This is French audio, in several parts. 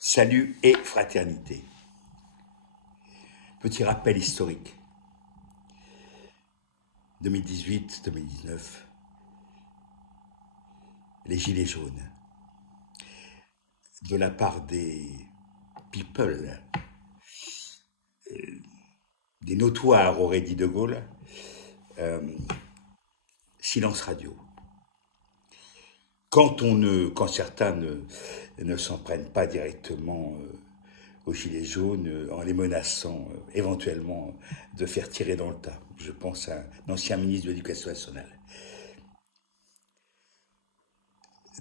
Salut et fraternité. Petit rappel historique. 2018-2019, les Gilets jaunes, de la part des people, des notoires, aurait dit De Gaulle, silence radio. Quand certains ne s'en prennent pas directement aux Gilets jaunes en les menaçant éventuellement de faire tirer dans le tas. Je pense à un ancien ministre de l'Éducation nationale.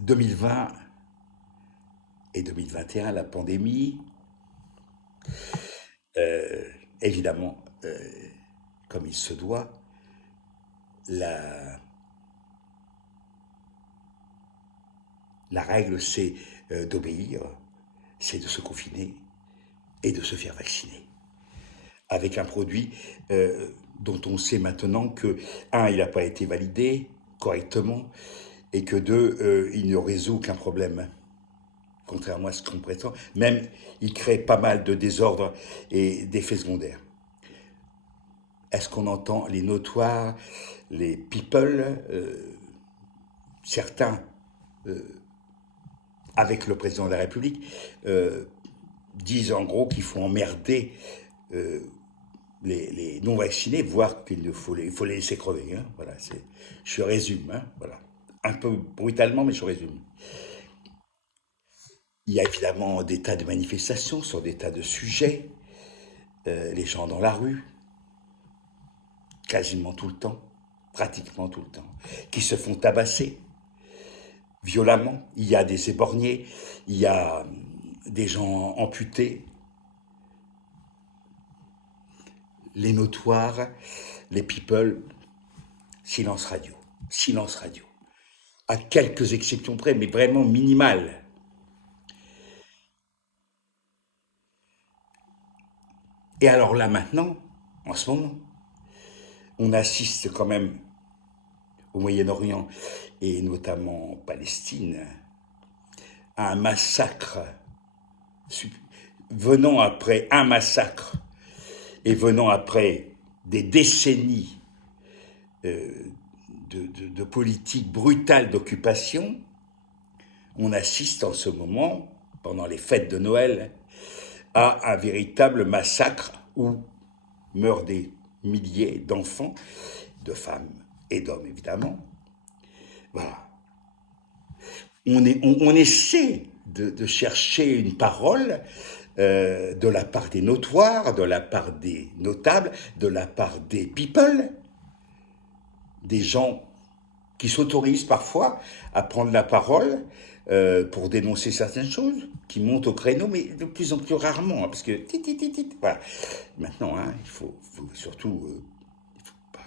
2020 et 2021, la pandémie, évidemment, comme il se doit, la, la règle, c'est d'obéir, c'est de se confiner et de se faire vacciner. Avec un produit dont on sait maintenant que, un, il n'a pas été validé correctement, et que deux, il ne résout aucun problème, contrairement à ce qu'on prétend. Même, il crée pas mal de désordres et d'effets secondaires. Est-ce qu'on entend les notoires, les people, certains, avec le président de la République, disent en gros qu'il faut emmerder les non-vaccinés, voire qu'il faut les laisser crever. Hein, voilà, je résume, hein, voilà. Un peu brutalement, mais je résume. Il y a évidemment des tas de manifestations sur des tas de sujets, les gens dans la rue, quasiment tout le temps, pratiquement tout le temps, qui se font tabasser violemment. Il y a des éborgnés, il y a des gens amputés, les notoires, les people, silence radio, silence radio. À quelques exceptions près, mais vraiment minimales. Et alors là maintenant, en ce moment, on assiste quand même au Moyen-Orient et notamment en Palestine à un massacre venant après un massacre et venant après des décennies de politique brutale d'occupation. On assiste en ce moment, pendant les fêtes de Noël, à un véritable massacre où meurent des milliers d'enfants, de femmes et d'hommes évidemment. Voilà. On essaie de chercher une parole de la part des notoires, de la part des notables, de la part des people, des gens qui s'autorisent parfois à prendre la parole pour dénoncer certaines choses, qui montent au créneau, mais de plus en plus rarement, hein, parce que voilà. Maintenant, hein, il faut surtout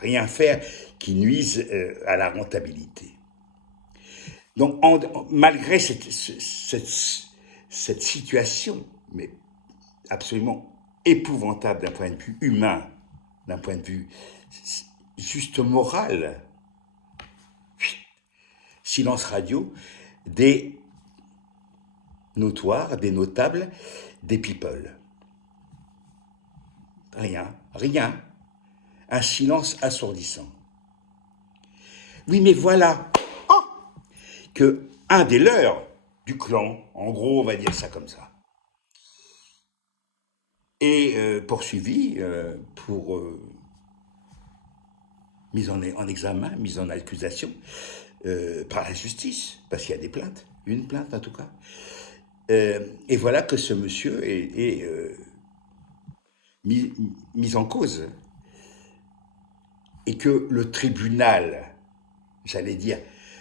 rien faire qui nuise à la rentabilité. Donc, malgré cette situation, mais absolument épouvantable d'un point de vue humain, d'un point de vue juste moral, silence radio, des notoires, des notables, des people. Rien, rien. Un silence assourdissant. Oui, mais voilà que un des leurs, du clan, en gros, on va dire ça comme ça, est poursuivi pour mise en examen, mise en accusation par la justice, parce qu'il y a des plaintes, une plainte en tout cas. Et voilà que ce monsieur est mis en cause. Et que le tribunal, j'allais dire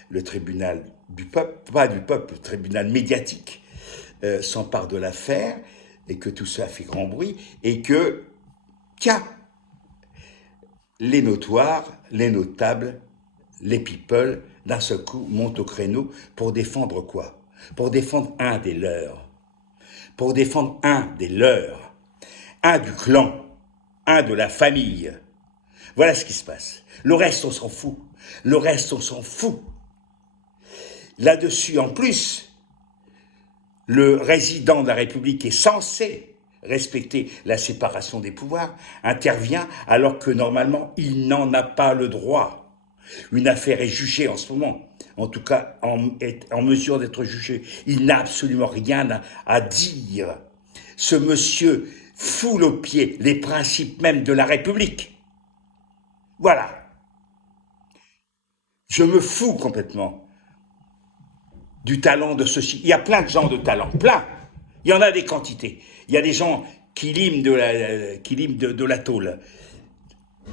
le tribunal du peuple, pas du peuple, le tribunal médiatique, s'empare de l'affaire, et que tout ça fait grand bruit, et que, tiens, les notoires, les notables, les people, d'un seul coup, montent au créneau pour défendre quoi? Pour défendre un des leurs. Pour défendre un des leurs. Un du clan. Un de la famille. Voilà ce qui se passe. Le reste, on s'en fout. Le reste, on s'en fout. Là-dessus, en plus, le résident de la République est censé respecter la séparation des pouvoirs, intervient alors que normalement il n'en a pas le droit. Une affaire est jugée en ce moment, en tout cas est en mesure d'être jugée. Il n'a absolument rien à dire. Ce monsieur foule aux pieds les principes même de la République. Voilà. Je me fous complètement du talent de ceci. Il y a plein de gens de talent, plein. Il y en a des quantités. Il y a des gens qui liment de la tôle.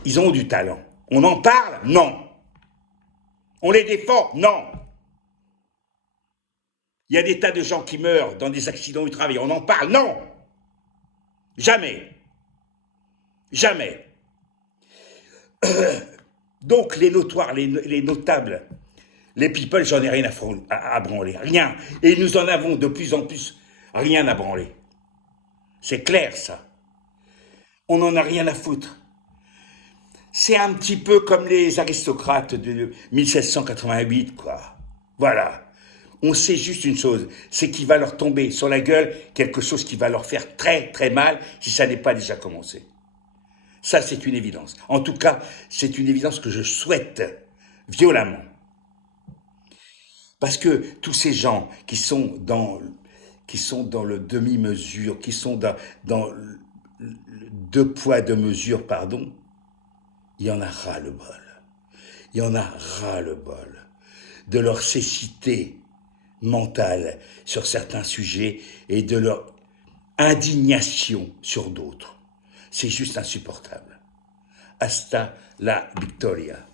Ils ont du talent. On en parle? Non. On les défend? Non. Il y a des tas de gens qui meurent dans des accidents du travail. On en parle? Non. Jamais. Jamais. Donc les notoires, les notables, les people, j'en ai rien à branler. Rien. Et nous en avons de plus en plus rien à branler. C'est clair, ça. On n'en a rien à foutre. C'est un petit peu comme les aristocrates de 1788, quoi. Voilà. On sait juste une chose, c'est qu'il va leur tomber sur la gueule quelque chose qui va leur faire très très mal si ça n'est pas déjà commencé. Ça, c'est une évidence. En tout cas, c'est une évidence que je souhaite violemment. Parce que tous ces gens qui sont dans le demi-mesure, qui sont dans le deux poids, deux mesures, pardon, il y en a ras-le-bol. Il y en a ras-le-bol de leur cécité mentale sur certains sujets et de leur indignation sur d'autres. C'est juste insupportable. Hasta la victoria.